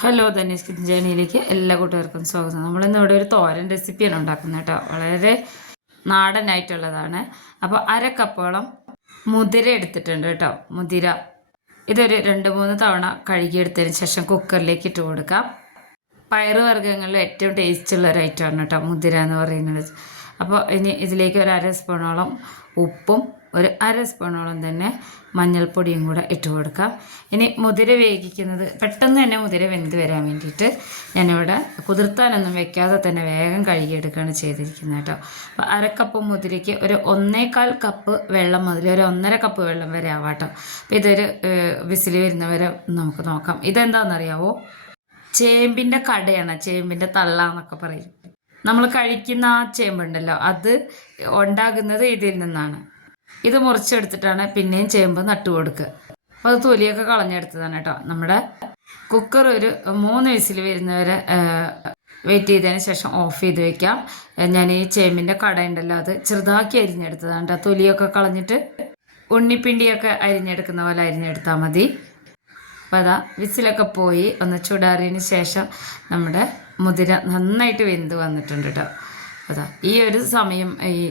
Hello ധന്യസ് kitchen ജേണിയിലേക്ക് എല്ലാ കൂട്ടുകാർക്കും സ്വാഗതം. നമ്മളിന്ന് ഇവിടെ ഒരു തോരൻ റെസിപ്പിയാണ് ഉണ്ടാക്കുന്നത് കേട്ടോ. വളരെ നാടനായിട്ടുള്ളതാണ്. അപ്പോൾ അര കപ്പോളം മുതിര എടുത്തിട്ടുണ്ട് കേട്ടോ. മുതിര ഇതൊരു 2-3 തവണ കഴുകിയെടുത്തതിന് ശേഷം കുക്കറിലേക്ക് ഇട്ട് കൊടുക്കാം. പയറുവർഗ്ഗങ്ങളിൽ ഏറ്റവും ടേസ്റ്റുള്ള ഒരു ഐറ്റമാണ് കേട്ടോ മുതിര എന്ന് പറയുന്നത്. അപ്പോൾ ഇനി ഇതിലേക്ക് ഒരു 1/2 സ്പൂണോളം ഉപ്പും ഒരു 1/2 സ്പൂണോളം തന്നെ മഞ്ഞൾപ്പൊടിയും കൂടെ ഇട്ട് കൊടുക്കാം. ഇനി മുതിര വേവിക്കുന്നത് പെട്ടെന്ന് തന്നെ മുതിര വെന്ത് വരാൻ വേണ്ടിയിട്ട് ഞാനിവിടെ കുതിർത്താനൊന്നും വെക്കാതെ തന്നെ വേഗം കഴുകിയെടുക്കുകയാണ് ചെയ്തിരിക്കുന്നത് കേട്ടോ. അപ്പോൾ 1/2 കപ്പ് മുതിരയ്ക്ക് ഒരു 1.25 കപ്പ് വെള്ളം മുതൽ ഒരു 1.5 കപ്പ് വെള്ളം വരെ ആവാട്ടോ. അപ്പോൾ ഇതൊരു വിസിൽ വരുന്നവരെ നമുക്ക് നോക്കാം. ഇതെന്താണെന്നറിയാവോ? ചേമ്പിൻ്റെ കടയാണ്, ചേമ്പിൻ്റെ തള്ള എന്നൊക്കെ പറയും. നമ്മൾ കഴിക്കുന്ന ആ ചേമ്പുണ്ടല്ലോ, അത് ഉണ്ടാകുന്നത് ഇതിൽ നിന്നാണ്. ഇത് മുറിച്ചെടുത്തിട്ടാണ് പിന്നെയും ചേമ്പ് നട്ടു കൊടുക്കുക. അപ്പോൾ അത് തൊലിയൊക്കെ കളഞ്ഞെടുത്തതാണ് കേട്ടോ. നമ്മുടെ കുക്കർ ഒരു 3 വിസിൽ വരുന്നവരെ വെയിറ്റ് ചെയ്തതിന് ശേഷം ഓഫ് ചെയ്ത് വെക്കാം. ഞാൻ ഈ ചേമ്പിൻ്റെ കട ഉണ്ടല്ലോ, അത് ചെറുതാക്കി അരിഞ്ഞെടുത്തതാണ് കേട്ടോ. തൊലിയൊക്കെ കളഞ്ഞിട്ട് ഉണ്ണിപ്പിണ്ടിയൊക്കെ അരിഞ്ഞെടുക്കുന്ന പോലെ അരിഞ്ഞെടുത്താൽ മതി. അപ്പോൾ അതാ വിസിലൊക്കെ പോയി ഒന്ന് ചൂടാറിയതിന് ശേഷം നമ്മുടെ മുതിര നന്നായിട്ട് വെന്ത് വന്നിട്ടുണ്ട് കേട്ടോ. അതാ ഈ ഒരു സമയം ഈ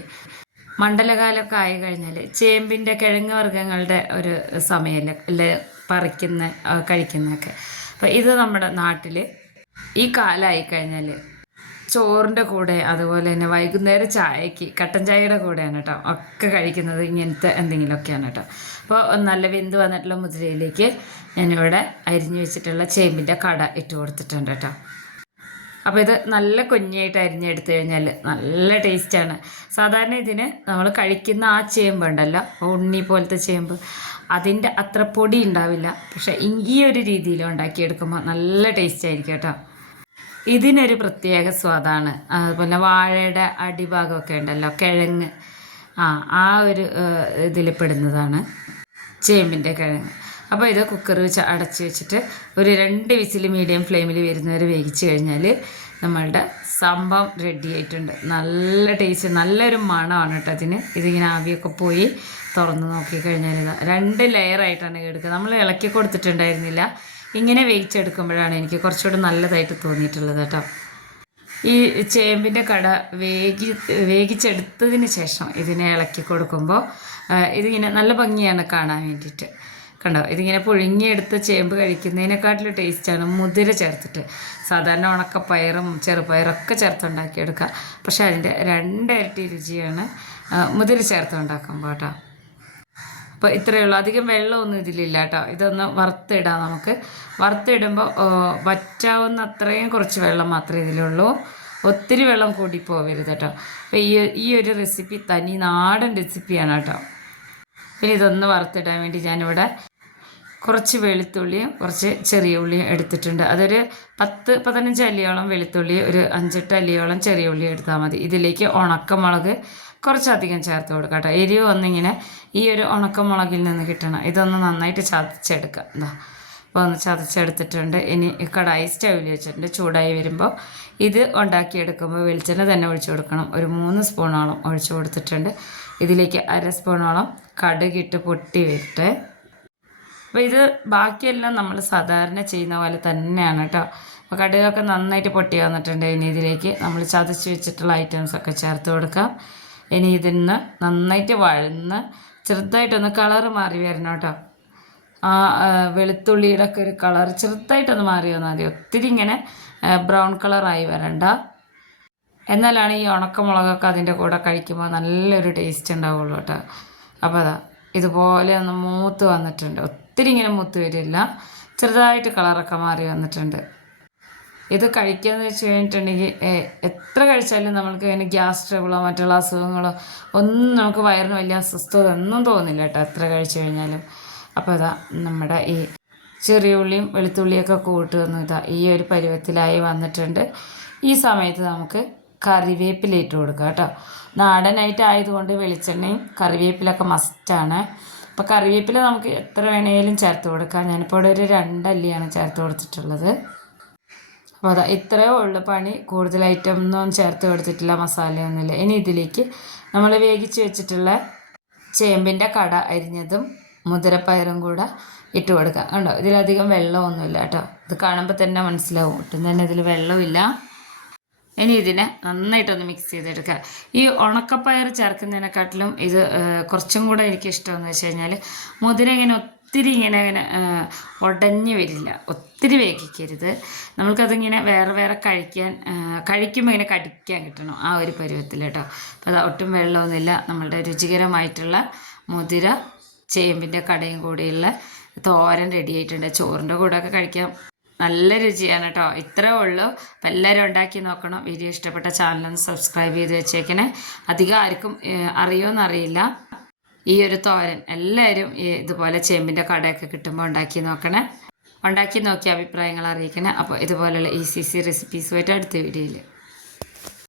മണ്ഡലകാലമൊക്കെ ആയി കഴിഞ്ഞാൽ ചേമ്പിൻ്റെ കിഴങ്ങ് വർഗ്ഗങ്ങളുടെ ഒരു സമയമല്ലേ അല്ലേ കഴിക്കുന്നതൊക്കെ. അപ്പോൾ ഇത് നമ്മുടെ നാട്ടിൽ ഈ കാലമായി കഴിഞ്ഞാൽ ചോറിൻ്റെ കൂടെ അതുപോലെ തന്നെ വൈകുന്നേരം ചായക്ക് കട്ടൻ ചായയുടെ കൂടെയാണ് കേട്ടോ ഒക്കെ കഴിക്കുന്നത്. ഇങ്ങനത്തെ എന്തെങ്കിലുമൊക്കെയാണ് കേട്ടോ. അപ്പോൾ നല്ല വെന്ത് വന്നിട്ടുള്ള മുതിരയിലേക്ക് ഞാനിവിടെ അരിഞ്ഞു വെച്ചിട്ടുള്ള ചേമ്പിൻ്റെ കട ഇട്ട് കൊടുത്തിട്ടുണ്ട് കേട്ടോ. അപ്പോൾ ഇത് നല്ല കുഞ്ഞായിട്ട് അരിഞ്ഞെടുത്തു കഴിഞ്ഞാൽ നല്ല ടേസ്റ്റാണ്. സാധാരണ ഇതിന് നമ്മൾ കഴിക്കുന്ന ആ ചേമ്പുണ്ടല്ലോ, ഉണ്ണി പോലത്തെ ചേമ്പ്, അതിൻ്റെ അത്ര പൊടി ഉണ്ടാവില്ല. പക്ഷേ ഈ ഒരു രീതിയിൽ ഉണ്ടാക്കിയെടുക്കുമ്പോൾ നല്ല ടേസ്റ്റ് ആയിരിക്കും കേട്ടോ. ഇതിനൊരു പ്രത്യേക സ്വാദാണ്. അതുപോലെ വാഴയുടെ അടിഭാഗമൊക്കെ ഉണ്ടല്ലോ, കിഴങ്ങ്, ആ ഒരു ഇതിൽ പെടുന്നതാണ് ചേമ്പിൻ്റെ കിഴങ്ങ്. അപ്പോൾ ഇത് കുക്കർ വെച്ച് അടച്ച് വെച്ചിട്ട് ഒരു 2 വിസിൽ മീഡിയം ഫ്ലെയിമിൽ വരുന്നവരെ വേവിച്ച് കഴിഞ്ഞാൽ നമ്മളുടെ സംഭവം റെഡി ആയിട്ടുണ്ട്. നല്ല ടേസ്റ്റ്, നല്ലൊരു മണമാണ് കേട്ടോ അതിന്. ഇതിങ്ങനെ ആവിയൊക്കെ പോയി തുറന്ന് നോക്കിക്കഴിഞ്ഞാൽ 2 ലെയറായിട്ടാണ് എടുക്കുക. നമ്മൾ ഇളക്കി കൊടുത്തിട്ടുണ്ടായിരുന്നില്ല. ഇങ്ങനെ വേവിച്ചെടുക്കുമ്പോഴാണ് എനിക്ക് കുറച്ചുകൂടെ നല്ലതായിട്ട് തോന്നിയിട്ടുള്ളത് കേട്ടോ. ഈ ചേമ്പിൻ്റെ കട വേവിച്ചെടുത്തതിന് ശേഷം ഇതിനെ ഇളക്കി കൊടുക്കുമ്പോൾ ഇതിങ്ങനെ നല്ല ഭംഗിയാണ് കാണാൻ വേണ്ടിയിട്ട്. കണ്ടോ, ഇതിങ്ങനെ പുഴുങ്ങിയെടുത്ത് ചേമ്പ് കഴിക്കുന്നതിനെക്കാട്ടിലും ടേസ്റ്റാണ് മുതിര ചേർത്തിട്ട്. സാധാരണ ഉണക്കപ്പയറും ചെറുപയറൊക്കെ ചേർത്ത് ഉണ്ടാക്കിയെടുക്കുക. പക്ഷേ അതിൻ്റെ 2 ഇരട്ടി രുചിയാണ് മുതിര ചേർത്ത് ഉണ്ടാക്കുമ്പോൾ കേട്ടോ. അപ്പോൾ ഇത്രയേ ഉള്ളൂ, അധികം വെള്ളമൊന്നും ഇതിലില്ല കേട്ടോ. ഇതൊന്ന് വറുത്തിടാം നമുക്ക്. വറുത്തിടുമ്പോൾ വറ്റാവുന്ന അത്രയും കുറച്ച് വെള്ളം മാത്രമേ ഇതിലുള്ളൂ. ഒത്തിരി വെള്ളം കൂടി പോകരുത് കേട്ടോ. അപ്പോൾ ഈ ഒരു റെസിപ്പി തനി നാടൻ റെസിപ്പിയാണ് കേട്ടോ. പിന്നെ ഇതൊന്ന് വറുത്തിടാൻ വേണ്ടി ഞാനിവിടെ കുറച്ച് വെളുത്തുള്ളിയും കുറച്ച് ചെറിയ ഉള്ളിയും എടുത്തിട്ടുണ്ട്. അതൊരു 10-15 അല്ലിയോളം വെളുത്തുള്ളി, ഒരു 5-8 അല്ലിയോളം ചെറിയ ഉള്ളി എടുത്താൽ മതി. ഇതിലേക്ക് ഉണക്കമുളക് കുറച്ചധികം ചേർത്ത് കൊടുക്കാം കേട്ടോ. എരിവ് ഒന്നിങ്ങനെ ഈ ഒരു ഉണക്കമുളകിൽ നിന്ന് കിട്ടണം. ഇതൊന്ന് നന്നായിട്ട് ചതച്ചെടുക്കാം. എന്താ അപ്പോൾ ഒന്ന് ചതച്ചെടുത്തിട്ടുണ്ട്. ഇനി കടായി സ്റ്റൗവിൽ വെച്ചിട്ടുണ്ട്. ചൂടായി വരുമ്പോൾ ഇത് ഉണ്ടാക്കിയെടുക്കുമ്പോൾ വെളിച്ചെണ്ണ തന്നെ ഒഴിച്ചു കൊടുക്കണം. ഒരു 3 സ്പൂണോളം ഒഴിച്ചു കൊടുത്തിട്ടുണ്ട്. ഇതിലേക്ക് 1/2 സ്പൂണോളം കടുകിട്ട് പൊട്ടി വരട്ടെ. അപ്പോൾ ഇത് ബാക്കിയെല്ലാം നമ്മൾ സാധാരണ ചെയ്യുന്ന പോലെ തന്നെയാണ് കേട്ടോ. അപ്പോൾ കടുകൊക്കെ നന്നായിട്ട് പൊട്ടി വന്നിട്ടുണ്ട്. ഇനി ഇതിലേക്ക് നമ്മൾ ചതച്ച് വെച്ചിട്ടുള്ള ഐറ്റംസൊക്കെ ചേർത്ത് കൊടുക്കാം. ഇനി ഇതിന്ന് നന്നായിട്ട് വഴന്ന് ചെറുതായിട്ടൊന്ന് കളറ് മാറി വരണം കേട്ടോ. ആ വെളുത്തുള്ളിയുടെ ഒക്കെ ഒരു കളർ ചെറുതായിട്ടൊന്ന് മാറി വന്നാൽ മതി. ഒത്തിരി ഇങ്ങനെ ബ്രൗൺ കളറായി വരണ്ട. എന്നാലാണ് ഈ ഉണക്കമുളകൊക്കെ അതിൻ്റെ കൂടെ കഴിക്കുമ്പോൾ നല്ലൊരു ടേസ്റ്റ് ഉണ്ടാവുള്ളൂ കേട്ടോ. അപ്പോൾ അതാ ഇതുപോലെ ഒന്ന് മൂത്ത് വന്നിട്ടുണ്ട്. ഒത്തിരി ഇങ്ങനെ മൂത്ത് വരില്ല, ചെറുതായിട്ട് കളറൊക്കെ മാറി വന്നിട്ടുണ്ട്. ഇത് കഴിക്കുകയെന്ന് വെച്ച് കഴിഞ്ഞിട്ടുണ്ടെങ്കിൽ എത്ര കഴിച്ചാലും നമ്മൾക്ക് അതിന് ഗ്യാസ് ട്രബിളോ മറ്റുള്ള അസുഖങ്ങളോ ഒന്നും നമുക്ക് വയറിന് വലിയ അസ്വസ്ഥത ഒന്നും തോന്നില്ല കേട്ടോ എത്ര കഴിച്ചു കഴിഞ്ഞാലും. അപ്പോൾ ഇതാ നമ്മുടെ ഈ ചെറിയ ഉള്ളിയും വെളുത്തുള്ളിയൊക്കെ കൂട്ട് വന്നു ഇതാ ഈ ഒരു പരുവത്തിലായി വന്നിട്ടുണ്ട്. ഈ സമയത്ത് നമുക്ക് കറിവേപ്പില ഇട്ട് കൊടുക്കുക കേട്ടോ. നാടനായിട്ട് ആയതുകൊണ്ട് വെളിച്ചെണ്ണയും കറിവേപ്പിലൊക്കെ മസ്റ്റാണ്. അപ്പോൾ കറിവേപ്പില നമുക്ക് എത്ര വേണേലും ചേർത്ത് കൊടുക്കാം. ഞാനിപ്പോൾ ഇവിടെ ഒരു 2 അല്ലിയാണ് ചേർത്ത് കൊടുത്തിട്ടുള്ളത്. അപ്പോൾ അതാ ഇത്രയേ ഉള്ളു പണി. കൂടുതൽ ഐറ്റം ഒന്നും ചേർത്ത് കൊടുത്തിട്ടില്ല, മസാലയൊന്നുമില്ല. ഇനി ഇതിലേക്ക് നമ്മൾ വേവിച്ച് വെച്ചിട്ടുള്ള ചേമ്പിൻ്റെ കട അരിഞ്ഞതും മുതിരപ്പയറും കൂടെ ഇട്ട് കൊടുക്കാം. കണ്ടോ, ഇതിലധികം വെള്ളമൊന്നുമില്ല കേട്ടോ. ഇത് കാണുമ്പോൾ തന്നെ മനസ്സിലാവും, ഒട്ടും തന്നെ ഇതിൽ വെള്ളമില്ല. ഇനി ഇതിനെ നന്നായിട്ടൊന്ന് മിക്സ് ചെയ്തെടുക്കുക. ഈ ഉണക്കപ്പയർ ചേർക്കുന്നതിനെക്കാട്ടിലും ഇത് കുറച്ചും കൂടെ എനിക്ക് ഇഷ്ടമെന്ന് വെച്ച് കഴിഞ്ഞാൽ മുതിര ഇങ്ങനെ ഒത്തിരി ഇങ്ങനെ ഉടഞ്ഞു വരില്ല, ഒത്തിരി വേവിക്കരുത്. നമ്മൾക്കതിങ്ങനെ വേറെ വേറെ കഴിക്കുമ്പോൾ ഇങ്ങനെ കടിക്കാൻ കിട്ടണം, ആ ഒരു പരുവത്തിൽ കേട്ടോ. അപ്പോൾ അത് ഒട്ടും വെള്ളമൊന്നുമില്ല. നമ്മളുടെ രുചികരമായിട്ടുള്ള മുതിര ചേമ്പിൻ്റെ കടയും കൂടിയുള്ള തോരൻ റെഡി ആയിട്ടുണ്ട്. ചോറിൻ്റെ കൂടെയൊക്കെ കഴിക്കാം, നല്ല രുചിയാണ് കേട്ടോ. ഇത്രേ ഉള്ളൂ. അപ്പം എല്ലാവരും ഉണ്ടാക്കി നോക്കണം. വീഡിയോ ഇഷ്ടപ്പെട്ട ചാനലൊന്ന് സബ്സ്ക്രൈബ് ചെയ്ത് വെച്ചേക്കണേ. അധികം ആർക്കും അറിയുമെന്നറിയില്ല ഈ ഒരു തോരൻ. എല്ലാവരും ഇതുപോലെ ചേമ്പിൻ്റെ കടയൊക്കെ കിട്ടുമ്പോൾ ഉണ്ടാക്കി നോക്കണേ. ഉണ്ടാക്കി നോക്കി അഭിപ്രായങ്ങൾ അറിയിക്കണേ. അപ്പോൾ ഇതുപോലെയുള്ള ഈസി റെസിപ്പീസുമായിട്ട് അടുത്ത വീഡിയോയിൽ